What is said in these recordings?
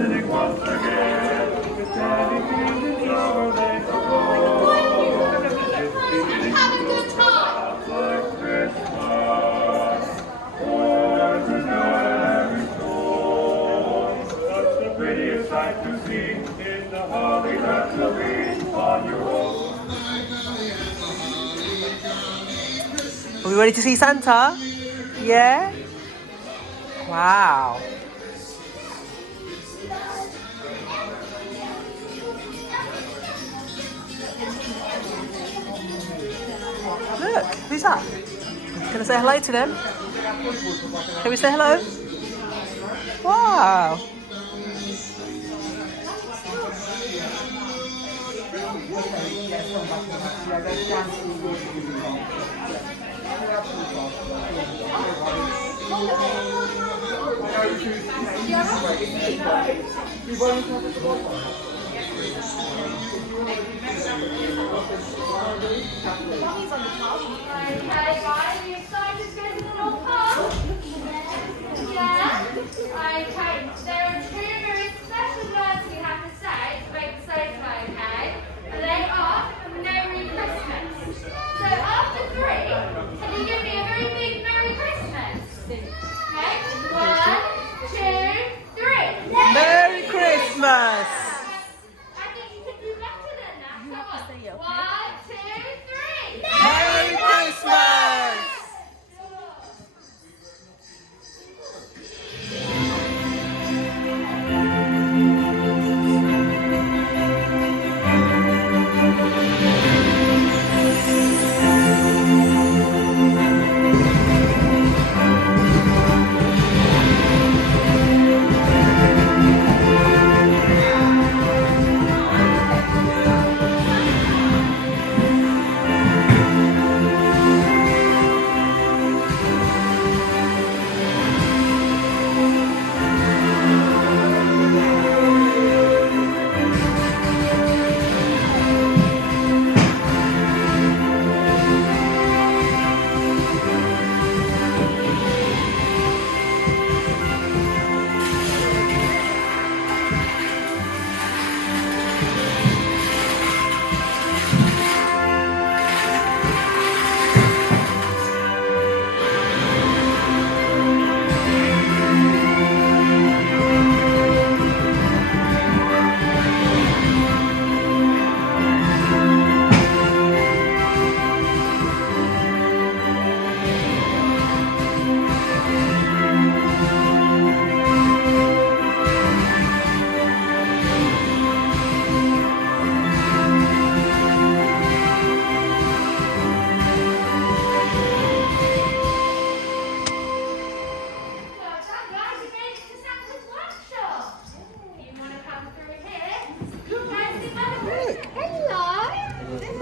listening once again. If anything is over, they go. Have a good time. For Christmas, for to know every soul. That's the prettiest sight to see in the holly that will be on your own. Are we ready to see Santa? Yeah? Wow. Look, who's that? Can I say hello to them? Can we say hello? Wow. Okay, guys, are you excited to go to the North Pole? Yeah? Okay, there are two very special words you have to say to make the sofa, okay? And they are Merry Christmas. So after three, can you give me a very big Merry Christmas? Okay? 1, 2, 3. Merry Christmas! I think you can do better than that. Come on. 1, 2, 3. Merry Christmas!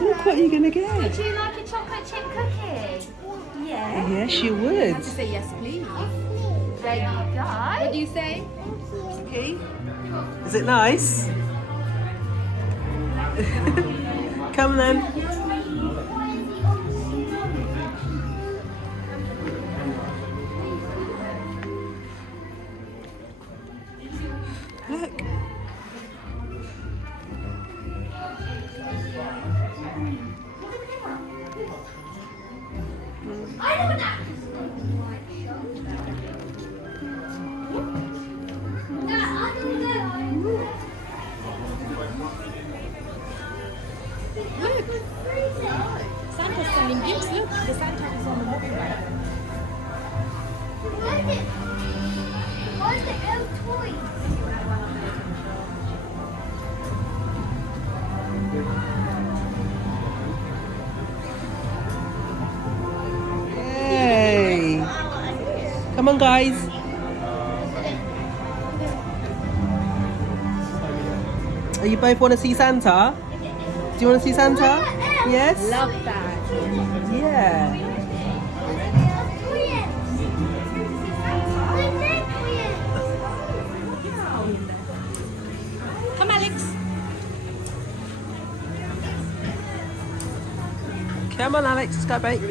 Look what you're gonna get. Would you like a chocolate chip cookie? Yeah. Yes, you would. Say yes, please. There you go. What do you say? Okay. Is it nice? Come then. Look. I know that. Santa's sending gifts. Look, the Santa is on the motorbike. Where's the old toy? Yay. Come on, guys. Are you both want to see Santa? Do you want to see Santa? Yes? Love that. Yeah. Come, Alex. Come on, Alex. Let's go, babe.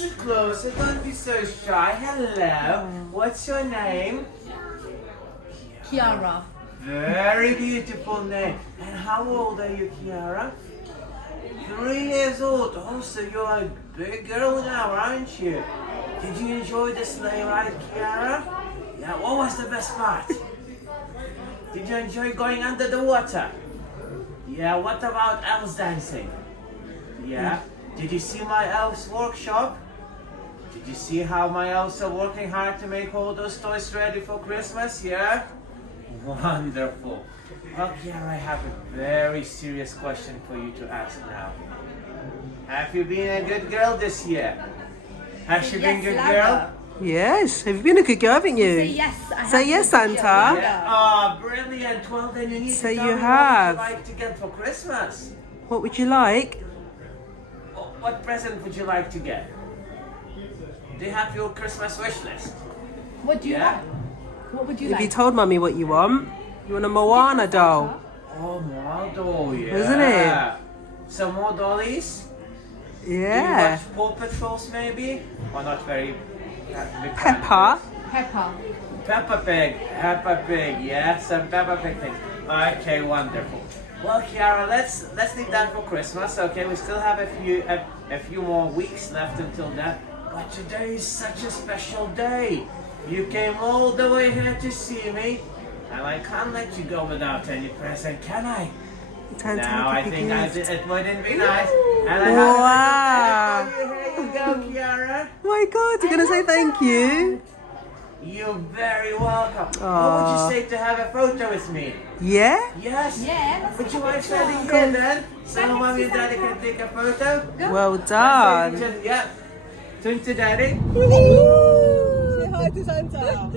bit closer. Don't be so shy. Hello. What's your name? Kiara. Very beautiful name. And how old are you, Kiara? 3 years old. Oh, so you're a big girl now, aren't you? Did you enjoy the sleigh ride, Kiara? Yeah, what was the best part? Did you enjoy going under the water? Yeah, what about elves dancing? Yeah. Did you see my elves workshop? Did you see how my elves are working hard to make all those toys ready for Christmas? Yeah? Wonderful. Well, Kiara, I have a very serious question for you to ask now. Have you been a good girl this year? Has she been a good girl? Yes. Have you been a good girl, haven't you? Say yes. I Say have yes, to Santa. be a Yeah. Oh, brilliant. Well, then you need So to tell you me have. what would you like to get for Christmas. What would you like? What present would you like to get? Do you have your Christmas wish list? What do you Yeah? want? What would you Have like? you told Mummy what you want? You want a Moana doll? Oh, more doll, yeah. Isn't it? Some more dollies? Do you Yeah. watch Paw Patrols maybe? Or not very big fan? Peppa. Peppa. Peppa Pig, yeah, some Peppa Pig things. Okay, wonderful. Well, Kiara, let's leave that for Christmas. Okay, we still have a few more weeks left until that. But today is such a special day. You came all the way here to see me, and I can't let you go without any present, can I? Time to Now make I a think gift. it wouldn't be nice. And I Wow. have a present for you. Here you go, Kiara. Oh my God, you're going to say thank you? You're very welcome. What would you say to have a photo with me? Yeah? Yes. Yeah. Would you mind standing here then? So mommy and daddy can take a photo? Well done. Yeah. Turn to daddy. Say hi to Santa.